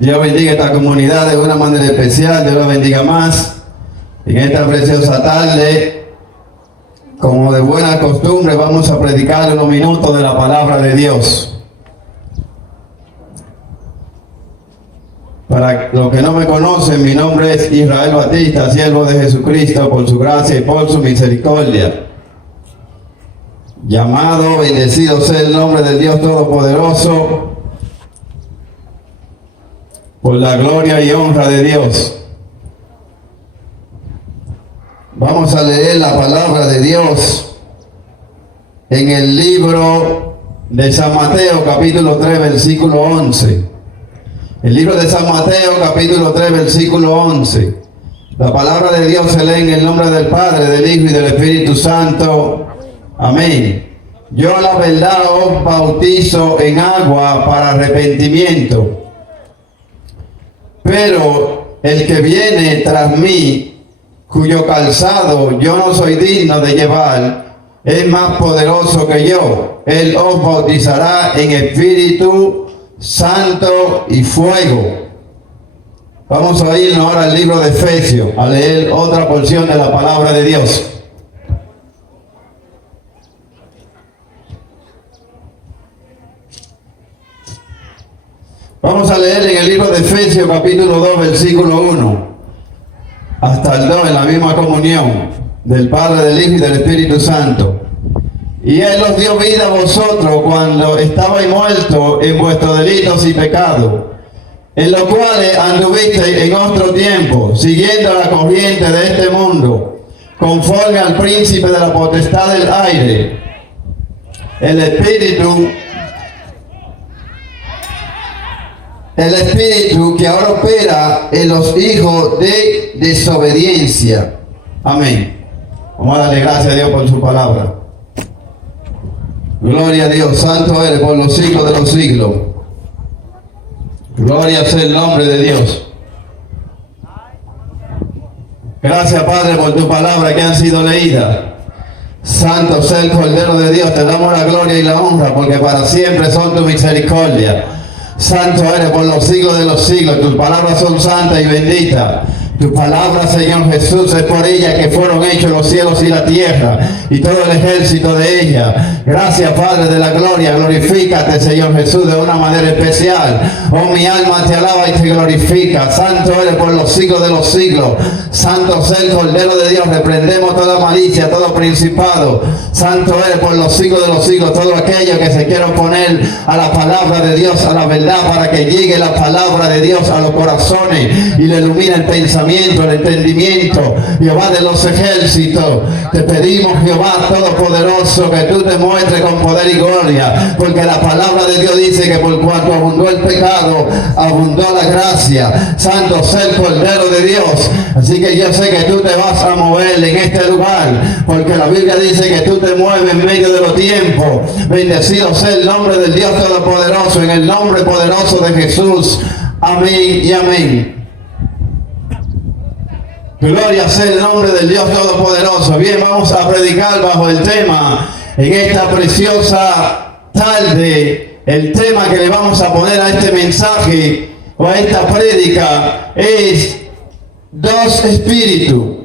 Dios bendiga esta comunidad de una manera especial. Dios la bendiga más. En esta preciosa tarde, como de buena costumbre, vamos a predicar unos minutos de la palabra de Dios. Para los que no me conocen, mi nombre es Israel Batista, siervo de Jesucristo, por su gracia y por su misericordia. Llamado, bendecido sea el nombre del Dios Todopoderoso, por la gloria y honra de Dios. Vamos a leer la palabra de Dios en el libro de San Mateo, capítulo 3, versículo 11. El libro de San Mateo, capítulo 3, versículo 11. La palabra de Dios se lee en el nombre del Padre, del Hijo y del Espíritu Santo. Amén. Yo la verdad os bautizo en agua para arrepentimiento. Pero el que viene tras mí, cuyo calzado yo no soy digno de llevar, es más poderoso que yo. Él os bautizará en Espíritu Santo y fuego. Vamos a irnos ahora al libro de Efesios, a leer otra porción de la palabra de Dios. Vamos a leer en el libro de Efesios, capítulo 2, versículo 1, hasta el 2, en la misma comunión del Padre, del Hijo y del Espíritu Santo. Y Él os dio vida a vosotros cuando estabais muertos en vuestros delitos y pecados, en los cuales anduvisteis en otro tiempo, siguiendo la corriente de este mundo, conforme al príncipe de la potestad del aire, el Espíritu que ahora opera en los hijos de desobediencia. Amén. Vamos a darle gracias a Dios por su palabra. Gloria a Dios, santo eres por los siglos de los siglos. Gloria sea el nombre de Dios. Gracias, Padre, por tu palabra que han sido leídas. Santo sea el Cordero de Dios, te damos la gloria y la honra, porque para siempre son tu misericordia. Santo eres por los siglos de los siglos, tus palabras son santas y benditas. Tu palabra, Señor Jesús, es por ella que fueron hechos los cielos y la tierra y todo el ejército de ella. Gracias, Padre de la gloria, glorifícate, Señor Jesús, de una manera especial. Oh, mi alma te alaba y te glorifica. Santo eres por los siglos de los siglos. Santo sea el Cordero de Dios, reprendemos toda malicia, todo principado. Santo eres por los siglos de los siglos, todo aquello que se quiera oponer a la palabra de Dios, a la verdad, para que llegue la palabra de Dios a los corazones y le ilumine el pensamiento, el entendimiento. Jehová de los ejércitos, te pedimos, Jehová Todopoderoso, que tú te muestres con poder y gloria, porque la palabra de Dios dice que por cuanto abundó el pecado, abundó la gracia. Santo sea el Cordero de Dios. Así que yo sé que tú te vas a mover en este lugar, porque la Biblia dice que tú te mueves en medio de los tiempos. Bendecido sea el nombre del Dios Todopoderoso, en el nombre poderoso de Jesús. Amén y amén. Gloria sea el nombre del Dios Todopoderoso. Bien, vamos a predicar bajo el tema, en esta preciosa tarde, el tema que le vamos a poner a este mensaje o a esta prédica es dos espíritus.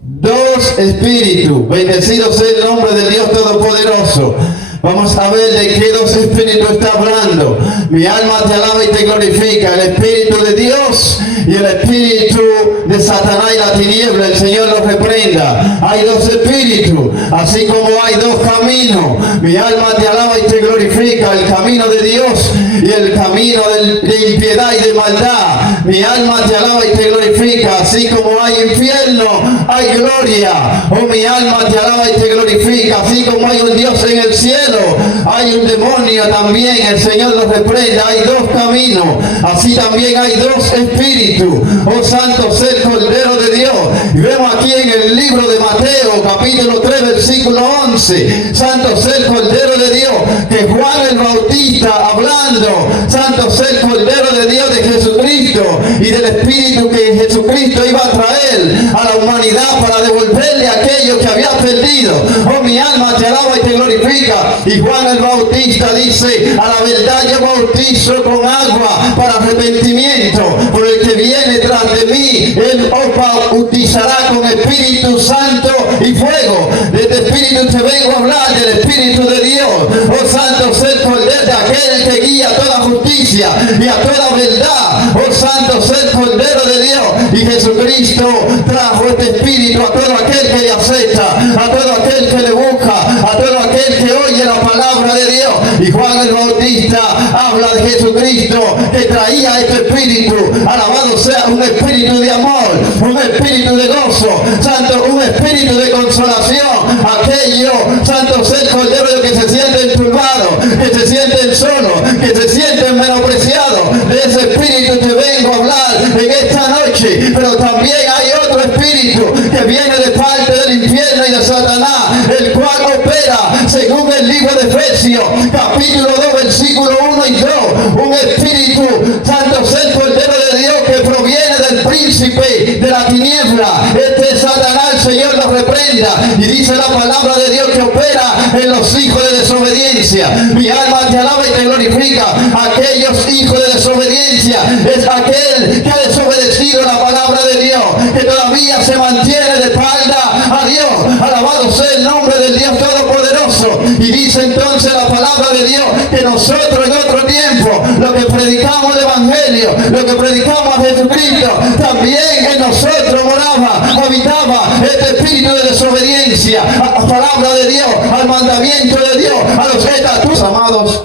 Dos espíritus. Bendecido sea el nombre del Dios Todopoderoso. Vamos a ver de qué dos espíritus está hablando. Mi alma te alaba y te glorifica. El espíritu de Dios y el espíritu de Satanás y la tiniebla. El Señor los reprenda. Hay dos espíritus, así como hay dos caminos. Mi alma te alaba y te glorifica. El camino de Dios y el camino de impiedad y de maldad. Mi alma te alaba y te glorifica. Así como hay infierno, hay gloria. Oh, mi alma te alaba y te glorifica. Así como hay un Dios en el cielo, hay un demonio también. El Señor los reprenda. Hay dos caminos, así también hay dos espíritus. Oh, santo sea el Cordero de Dios. Y vemos aquí en el libro de Mateo, capítulo 3, versículo 11. Santo sea el Cordero de Dios, que Juan el Bautista hablando. Santo sea el Cordero de Dios, de Jesucristo y del Espíritu que Jesucristo iba a traer a la humanidad para devolverle aquello que había perdido. Oh, mi alma te alaba y te glorifica. Y Juan el Bautista dice, a la verdad yo bautizo con agua para arrepentimiento, por el que viene tras de mí, él os bautizará con Espíritu Santo y fuego. De este Espíritu te vengo a hablar, del Espíritu de Dios. Oh, santo sea el Cordero, de aquel que guía a toda justicia y a toda verdad. Oh, santo sea el Cordero de Dios. Y Jesucristo trajo este Espíritu a todo aquel que le acepta, a todo aquel que le busca, a todo aquel que oye la palabra de Dios. Y Juan el Bautista habla de Jesucristo que traía este Espíritu. Alabado sea, un Espíritu de amor, un Espíritu de gozo, santo, un Espíritu de consolación. Aquello, santo sea el Cordero, que se sienten turbados, que se sienten solos, que se sienten menospreciados. De ese Espíritu te vengo a hablar en esta noche. Pero también hay otro Espíritu que viene de parte del infierno y de Satanás, el cual opera según el libro de Efesios, capítulo 2, versículo 1 y 2. Un Espíritu, santo sea el Cordero de Dios, que proviene del príncipe de la tiniebla. Este es Satanás, el Señor lo reprenda. Y dice la palabra de Dios que opera en los hijos de desobediencia. Mi alma te alaba y te glorifica. Aquellos hijos de desobediencia es aquel que ha desobedecido la palabra de Dios, que todavía se mantiene de espalda a Dios. Alabado sea el nombre del Dios Todopoderoso. Y dice entonces la palabra de Dios que nosotros en otro tiempo, lo que predicamos el Evangelio, lo que predicamos a Jesucristo, también en nosotros moraba, habitaba este espíritu de desobediencia a la palabra de Dios, al mandamiento de Dios, a los estatutos. Amados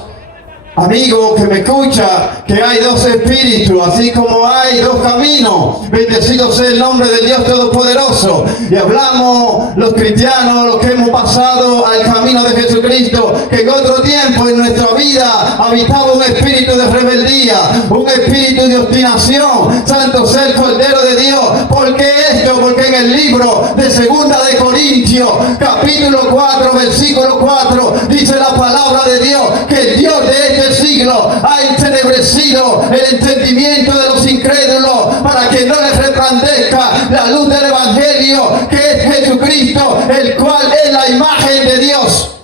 amigo que me escucha, que hay dos espíritus, así como hay dos caminos. Bendecido sea el nombre del Dios Todopoderoso. Y hablamos los cristianos, los que hemos pasado al camino de Jesucristo, que en otro tiempo en nuestra vida habitaba un espíritu de rebeldía, un espíritu de obstinación. Santo sea el Cordero de Dios. ¿Por qué esto? Porque en el libro de 2 de Corintios, capítulo 4, versículo 4, dice la palabra de Dios que el Dios de este siglo ha entenebrecido el entendimiento de los incrédulos para que no les resplandezca la luz del Evangelio, que es Jesucristo, el cual es la imagen de Dios.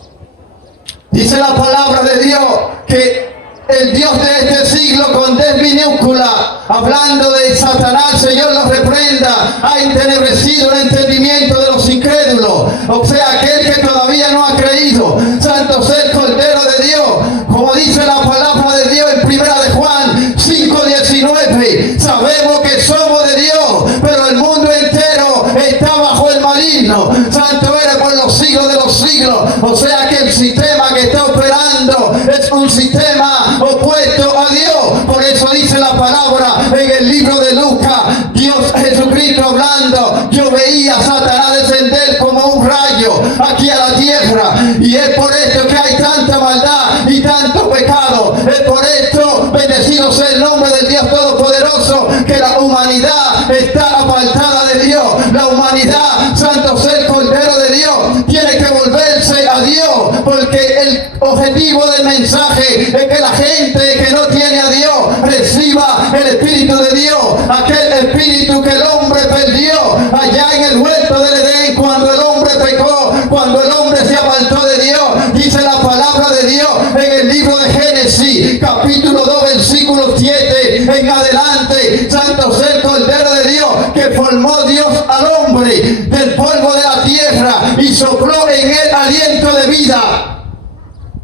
Dice la palabra de Dios que el Dios de este siglo, con D minúscula, hablando de Satanás, Señor lo reprenda, ha entenebrecido el entendimiento de los incrédulos, o sea, aquel que todavía no ha creído. Santo sea el Cordero de Dios, como dice la palabra de Dios en 1 de Juan 5:19, sabemos que somos de Dios, pero el mundo entero está bajo el maligno. Santo eres por los siglos de los siglos. O sea que el sistema que está operando es un sistema opuesto a Dios. Por eso dice la palabra en el libro de Lucas, Dios Jesucristo hablando, yo veía a Satanás descender como un rayo aquí a la tierra. Y es por esto que hay tanta maldad y tanto pecado. Es por esto, bendecido sea el nombre del Dios Todopoderoso, que la humanidad está apartada de Dios. La humanidad, santo sea el Cordero de Dios, tiene que volverse a Dios, porque el objetivo del mensaje es que la gente que no tiene a Dios reciba el Espíritu de Dios, aquel Espíritu que el hombre perdió allá en el huerto del Edén, cuando el hombre pecó, cuando el hombre se apartó de Dios. Dice la palabra de Dios en el libro de Génesis, capítulo 2, versículo 7 en adelante. Santo sea el Cordero de Dios, que formó Dios al hombre del polvo de la tierra y sopló en él aliento de vida.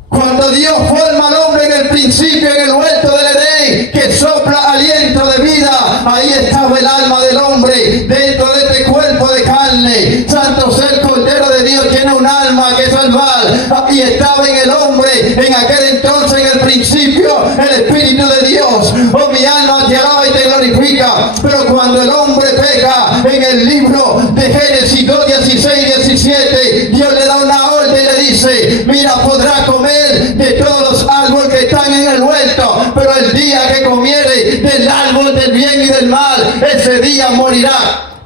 Cuando Dios forma al hombre en el principio, en el huerto del Edén, que sopla aliento de vida, ahí estaba el alma del hombre, dentro de este cuerpo de carne. Santo sea el Cordero de Dios, tiene un alma que salvar. Y estaba en el hombre, en aquel entonces, en el principio, el Espíritu de Dios. Oh, mi alma te alaba y te glorifica. Pero cuando el hombre peca, en el libro de Génesis 2, 16, 17, Dios le da una orden y le dice, mira, podrás comer de todos los árboles que están en el huerto, pero el día que comiere del árbol del bien y del mal, ese día morirá.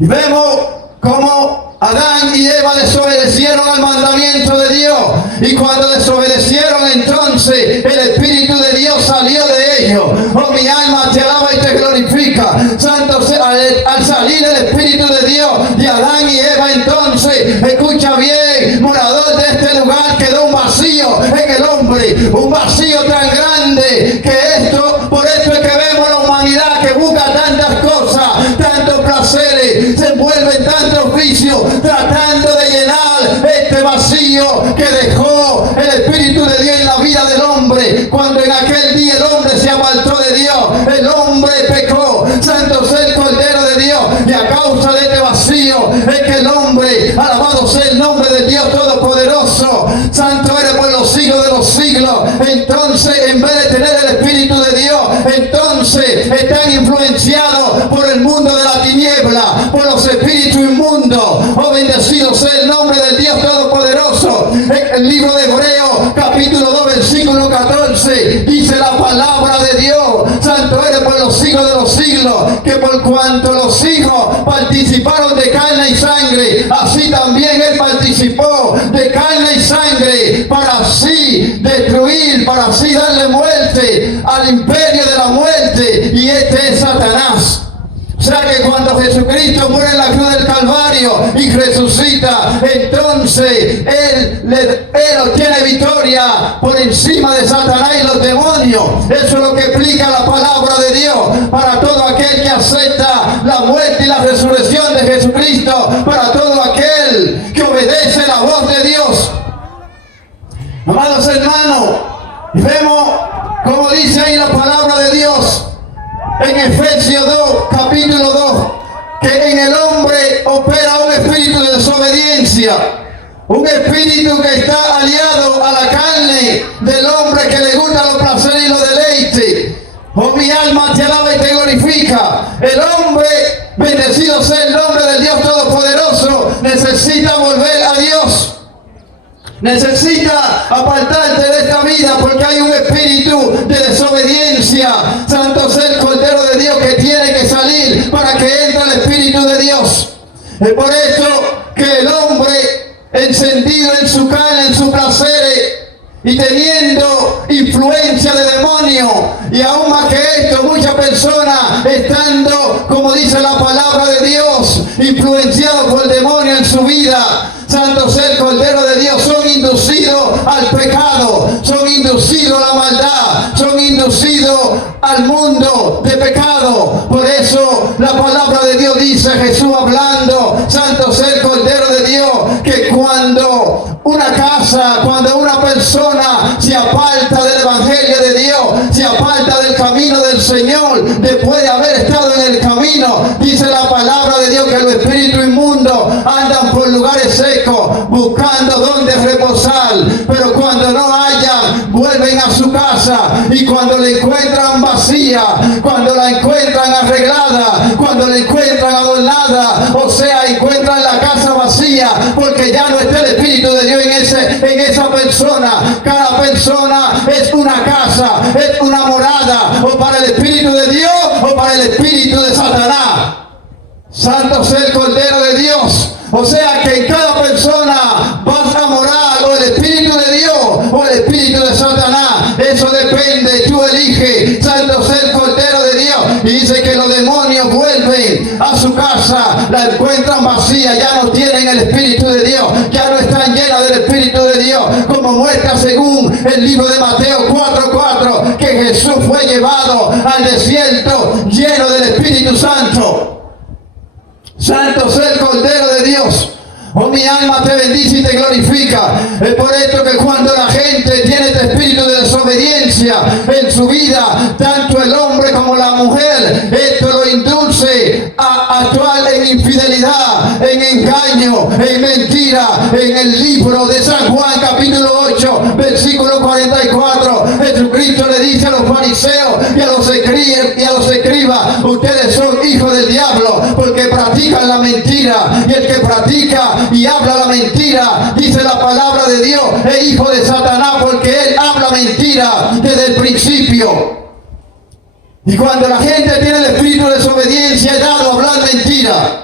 Y vemos cómo Adán y Eva desobedecieron al mandamiento de Dios, y cuando desobedecieron, entonces el Espíritu de Dios salió de ellos. Oh, mi alma te alaba y te glorifica. Santo sea, al salir el Espíritu de Dios de Adán y Eva, entonces, escucha bien, morador de este lugar, quedó un vacío en el hombre, un vacío tan grande que por esto es que vemos la humanidad que busca tantas cosas, tantos placeres, se envuelve en tantos vicios, tratando de llenar este vacío que dejó el Espíritu de Dios en la vida del hombre. Cuando en aquel día el hombre se apartó de Dios, el hombre pecó. Santo sea el Cordero de Dios, y a causa de este vacío es que el hombre, alabado sea el nombre de Dios Todopoderoso, santo eres por los siglos de los siglos. Entonces, en vez de tener el Espíritu de Dios, entonces están influenciados por el mundo de la tiniebla, por los espíritus inmundos. Oh, bendecido sea el nombre del Dios Todopoderoso. El libro de Hebreos, capítulo 2, versículo 14, dice la palabra de Dios: santo eres por los siglos de los siglos, que por cuanto los hijos participaron de carne y sangre, así también él participó de carne y sangre, para así destruir, para así darle muerte al imperio de la muerte, y este es Satanás. O sea que cuando Jesucristo muere en la cruz del Calvario y resucita, entonces Él obtiene victoria por encima de Satanás y los demonios. Eso es lo que explica la palabra de Dios para todo aquel que acepta la muerte y la resurrección de Jesucristo, para todo aquel que obedece la voz de Dios. Amados hermanos, vemos como dice ahí la palabra de Dios en Efesios 2, capítulo 2, que en el hombre opera un espíritu de desobediencia, un espíritu que está aliado a la carne del hombre, que le gustan los placeres y los deleites. Oh, mi alma te alaba y te glorifica. El hombre, bendecido sea el nombre del Dios Todopoderoso, necesita volver a Dios. Necesita apartarte de esta vida, porque hay un espíritu de desobediencia. Santo sea el Cordero de Dios, que tiene que salir para que entre el Espíritu de Dios. Es por eso que el hombre, encendido en su carne, en sus placeres, y teniendo influencia de demonios, y aún más que esto, muchas personas estando, como dice la palabra de Dios, influenciados por el demonio en su vida, santo sea el Cordero de Dios, son inducidos al pecado, son inducidos a la maldad, son inducidos al mundo de pecado. Por eso la palabra de Dios dice, Jesús hablando, santo sea el Cordero de Dios, que cuando una casa, cuando una persona se aparta del Evangelio de Dios, se aparta del camino del Señor, después de haber estado en el camino, dice la palabra de Dios que los espíritus inmundos andan por lugares secos buscando dónde reposar, pero cuando no hayan, vuelven a su casa, y cuando la encuentran vacía, cuando la encuentran arreglada, cuando la encuentran adornada, o sea, encuentran la casa vacía, porque ya no está el Espíritu de Dios en esa persona. Cada persona es una casa, es una morada, o para el Espíritu de Dios o para el Espíritu de Satanás. Santo sea el Cordero de Dios. O sea que en cada persona vas a morar o el Espíritu de Dios o el Espíritu de Satanás. Eso depende, tú eliges. Santo sea el Cordero de Dios. Y dice que los demonios vuelven a su casa, la encuentran vacía, ya no tienen el Espíritu de Dios, ya no están llenas del Espíritu de Dios, como muestra según el libro de Mateo 4:4, que Jesús fue llevado al desierto lleno del Espíritu Santo. Santo sea el Cordero de Dios. Oh, mi alma te bendice y te glorifica. Es por esto que cuando la gente tiene este espíritu de desobediencia en su vida, tanto el hombre como la mujer, esto lo induce a actuar en infidelidad, en engaño, en mentira. En el libro de San Juan, capítulo 8, versículo 44, Jesucristo le dice a los fariseos y a los escribas, ustedes son hijos del diablo, porque practican la mentira, y el que practica y habla la mentira, dice la palabra de Dios, es hijo de Satanás, porque él habla mentira desde el principio. Y cuando la gente tiene el espíritu de desobediencia, es dado a hablar mentira.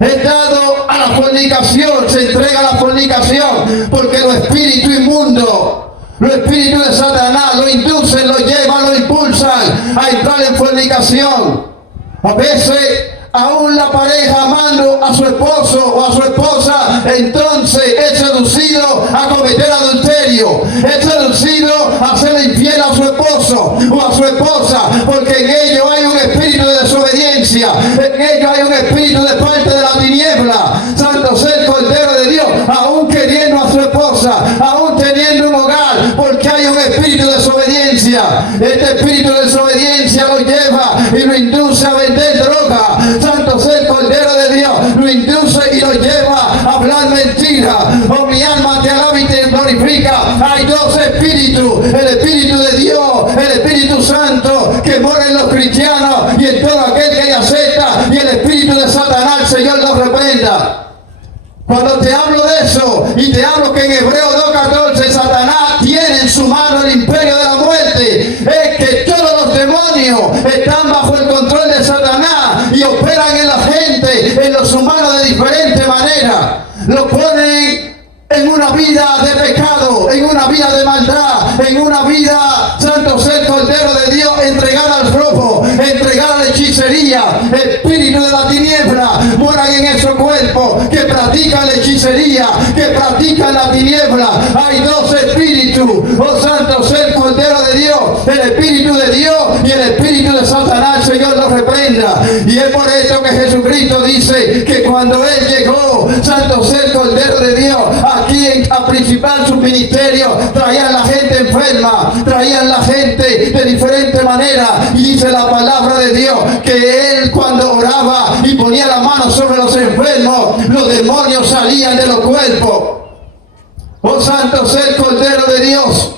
dado a la fornicación, se entrega a la fornicación, porque los espíritus inmundos, los espíritus de Satanás lo inducen, lo llevan, lo impulsan a entrar en fornicación. A veces aún la pareja amando a su esposo o a su esposa, entonces es seducido a cometer adulterio, es seducido a ser infiel a su esposo o a su esposa, porque en ello hay un espíritu de desobediencia, en ello hay un espíritu de parte de la tiniebla. Santo sea el Cordero de Dios, aún queriendo a su esposa, aún teniendo un hogar, porque hay un espíritu de desobediencia. Este espíritu de desobediencia lo lleva y lo induce a vender droga. Santo sea el Cordero de Dios, lo induce y lo lleva a hablar mentira. Oh, mi alma te alaba y te glorifica. Hay dos espíritus, el Espíritu de Dios, el Espíritu Santo que mora en los cristianos y en todo aquel que acepta, y el Espíritu de Satanás, el Señor lo reprenda. Cuando te hablo de eso y te hablo que en Hebreos 2:14 Satanás tiene en su mano el imperio de la muerte, es que todos los demonios están bajo el control de Satanás y operan en la gente, en los humanos de diferente manera. Lo ponen en una vida de pecado, en una vida de maldad, en una vida, santo sea el Cordero de Dios, entregada al robo, entregada a la hechicería. Espíritu de la tiniebla moran en esos cuerpos que practican la hechicería, que practican la tiniebla. Hay dos espíritus, oh santo sea el Cordero de Dios, el Espíritu de Dios y el Espíritu de Satanás. El Señor lo reprenda. Y es por eso que Jesucristo dice que cuando Él llegó, santo sea el Cordero de Dios, aquí a principal su ministerio, traían la gente enferma, traían la gente de diferente manera, y dice la palabra de Dios que Él cuando oraba y ponía la mano sobre los enfermos, los demonios salían de los cuerpos. Oh santo sea el Cordero de Dios.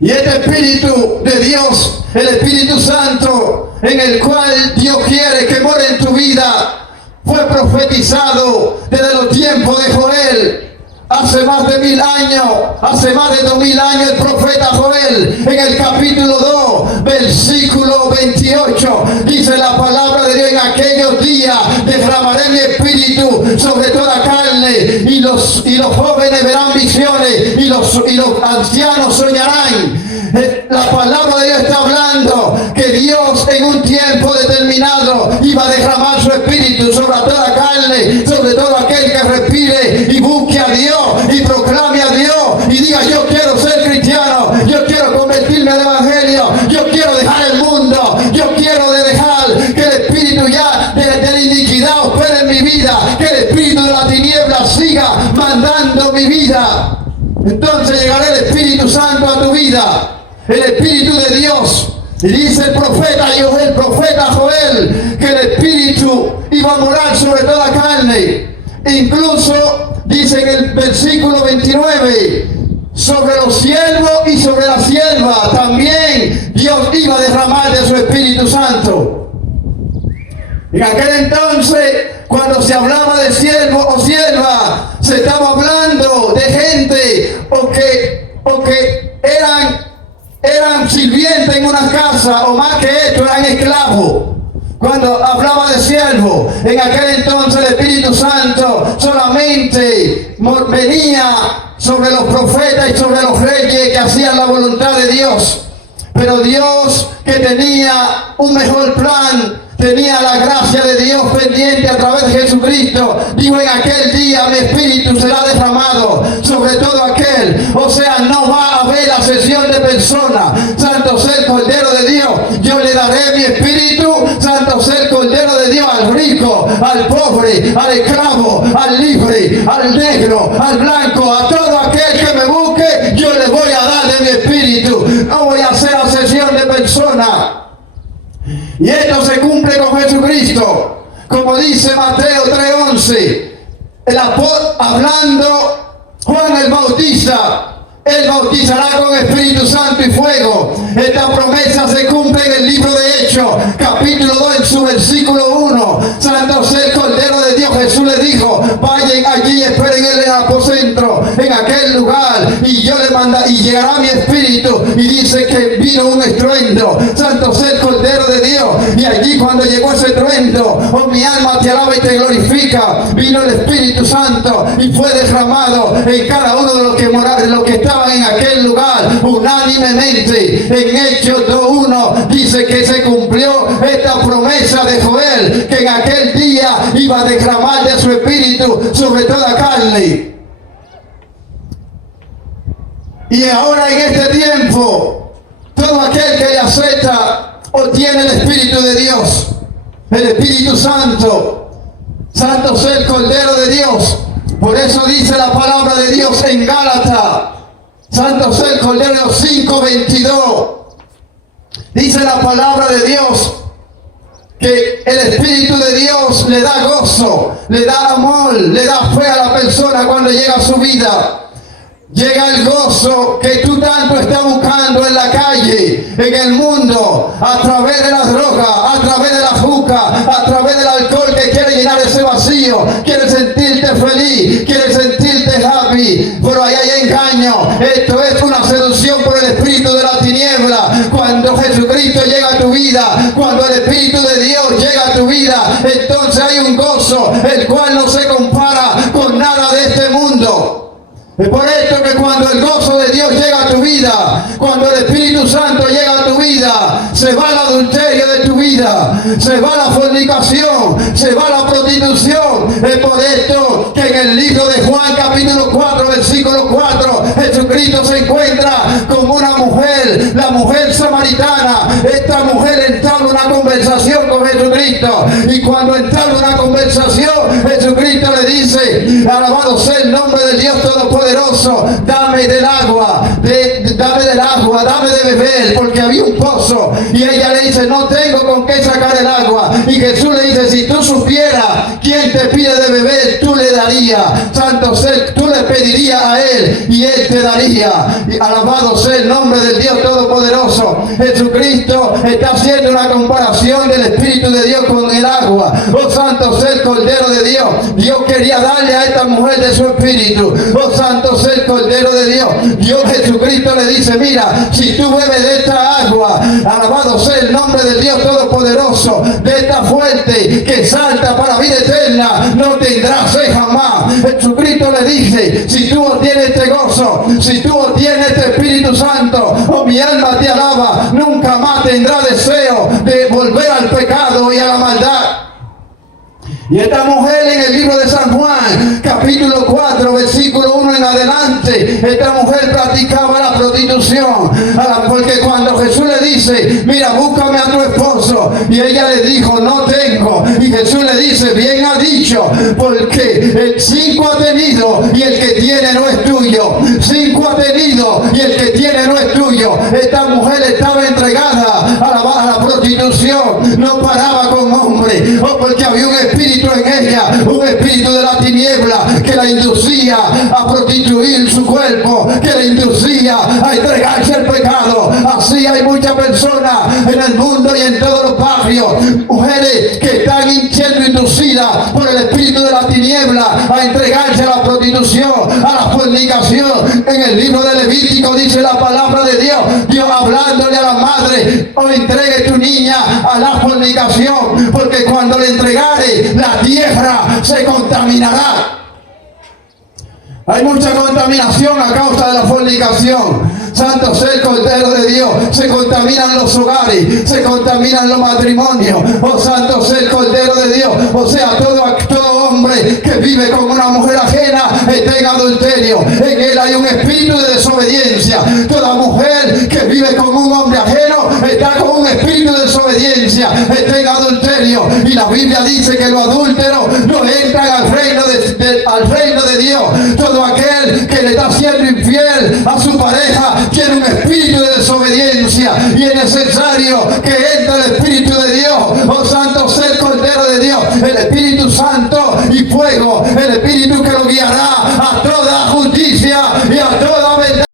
Y este Espíritu de Dios, el Espíritu Santo, en el cual Dios quiere que more en tu vida, fue profetizado desde los tiempos de Joel. Hace más de 1000 años, hace más de 2000 años, el profeta Joel, en el capítulo 2, versículo 28, dice la palabra de Dios: en aquellos días derramaré mi espíritu sobre toda carne, y los jóvenes verán visiones, y los ancianos soñarán. La palabra de Dios está hablando que Dios en un tiempo determinado iba a derramar su espíritu sobre toda carne, sobre todo aquel que respire y busque a Dios y proclame a Dios y diga: yo quiero ser cristiano, yo quiero convertirme al evangelio, yo quiero dejar el mundo, yo quiero dejar que el espíritu ya de la iniquidad opere en mi vida, que el espíritu de la tiniebla siga mandando mi vida. Entonces llegará el Espíritu Santo a tu vida, el Espíritu de Dios. Y dice el profeta Joel que el Espíritu iba a morar sobre toda carne. Incluso dice en el versículo 29, sobre los siervos y sobre la sierva también Dios iba a derramar de su Espíritu Santo. En aquel entonces, cuando se hablaba de siervo o sierva, se estaba hablando de gente o que eran sirvientes en una casa, o más que esto, eran esclavos. Cuando hablaba de siervo, en aquel entonces el Espíritu Santo solamente venía sobre los profetas y sobre los reyes que hacían la voluntad de Dios. Pero Dios, que tenía un mejor plan, tenía la gracia de Dios pendiente a través de Jesucristo, dijo: en aquel día mi espíritu será derramado sobre todo aquel. O sea, no va a haber asesión de personas. Santo sea el Cordero de Dios. Yo le daré mi espíritu, santo sea el Cordero de Dios, al rico, al pobre, al esclavo, al libre, al negro, al blanco, a todo aquel que me busque. Yo le voy a dar de mi espíritu. No voy a hacer asesión de personas. Y esto se cumple con Jesucristo, como dice Mateo 3:11, hablando Juan el Bautista. Él bautizará con Espíritu Santo y fuego. Esta promesa se cumple en el libro de Hechos, capítulo 2, en su versículo 1. Santo sea el Cordero de Dios. Jesús le dijo: vayan allí, esperen en el aposento, en aquel lugar, y yo le mandaré, y llegará mi espíritu. Y dice que vino un estruendo. Santo sea el Cordero de Dios. Y allí, cuando llegó ese estruendo, diciendo, oh mi alma te alaba y te glorifica. Vino el Espíritu Santo y fue derramado en cada uno de los que estaban en aquel lugar, unánimemente. En Hechos 2:1 dice que se cumplió esta promesa de Joel, que en aquel día iba a derramar de su Espíritu sobre toda carne. Y ahora en este tiempo, todo aquel que le acepta obtiene el Espíritu de Dios, el Espíritu Santo. Santo sea el Cordero de Dios. Por eso dice la palabra de Dios en Gálatas, Santo sea el Cordero 5:22. Dice la palabra de Dios que el Espíritu de Dios le da gozo, le da amor, le da fe a la persona cuando llega a su vida. Llega el gozo que tú tanto estás buscando en la calle, en el mundo, a través de las drogas, a través de la juca, a través del alcohol, que quiere llenar ese vacío, quiere sentirte feliz, quiere sentirte happy, pero ahí hay engaño. Esto es una seducción por el espíritu de la tiniebla. Cuando Jesucristo llega a tu vida, cuando el Espíritu de Dios llega a tu vida, entonces hay un gozo el cual no se compara con nada de este mundo. Es por esto que cuando el gozo de Dios llega a tu vida, cuando el Espíritu Santo llega a tu vida, se va el adulterio de tu vida, se va la fornicación, se va la prostitución. Es por esto que en el libro de Juan capítulo 4 versículo 4 Jesucristo se encuentra con una mujer, la mujer samaritana. Esta mujer entabla una conversación con Jesucristo, y cuando entabla una conversación, Jesucristo le dice, alabado sea el nombre del Dios Todopoderoso, dame del agua, dame de beber, porque había un pozo. Y ella le dice, no tengo con qué sacar el agua. Y Jesús le dice, si tú supieras quién te pide de beber, tú le darías. Santo sea, tú le pedirías a él y él te daría. Y alabado sea el nombre del Dios Todopoderoso. Jesucristo está haciendo una comparación del Espíritu de Dios con el agua. Oh santo sea el Cordero de Dios. Dios quería darle a esta mujer de su Espíritu. Oh santo sea el Cordero de Dios. Dios Jesucristo le dice, mira, si tú bebes de esta agua, alabado sea el nombre del Dios Todopoderoso, de esta fuente que salta para vida eterna, no tendrás sed jamás. Jesucristo le dice, si tú obtienes este gozo, si tú obtienes este Espíritu Santo, oh mi alma te alaba, nunca más tendrá deseo de volver al pecado y a la maldad. Y esta mujer en el libro de San Juan, capítulo 4, versículo 1 en adelante, esta mujer practicaba la prostitución. Porque cuando Jesús le dice, mira, búscame a tu esposo, y ella le dijo, no tengo. Y Jesús le dice, bien ha dicho, porque el 5 ha tenido y el que tiene no es tuyo. 5 ha tenido y el que tiene no es tuyo. Esta mujer estaba entregada a la prostitución, no paraba con hombres, porque había un espíritu en ella, un espíritu de la tiniebla que la inducía a prostituir su cuerpo, que la inducía a entregarse al pecado. Así hay muchas personas en el mundo y en todos los barrios, mujeres que están siendo inducidas por el espíritu de la tiniebla a entregarse a la prostitución, a la fornicación. En el libro de Levítico dice la palabra de Dios, Dios hablándole a la madre, o entregue tu niña a la fornicación, porque cuando le entregare, la tierra se contaminará. Hay mucha contaminación a causa de la fornicación. Santo sea el Cordero de Dios. Se contaminan los hogares, se contaminan los matrimonios. Oh santo sea el Cordero de Dios. O sea, todo hombre que vive con una mujer ajena está en adulterio. En él hay un espíritu de desobediencia. Toda mujer que vive con un hombre ajeno está con un espíritu de desobediencia, está en adulterio. Y la Biblia dice que los adúlteros no entran al reino de Dios. Todo aquel que le está siendo infiel a su pareja tiene un espíritu de desobediencia, y es necesario que entre el Espíritu de Dios. Oh santo sea el Cordero de Dios, el Espíritu Santo y fuego, el Espíritu que lo guiará a toda justicia y a toda verdad.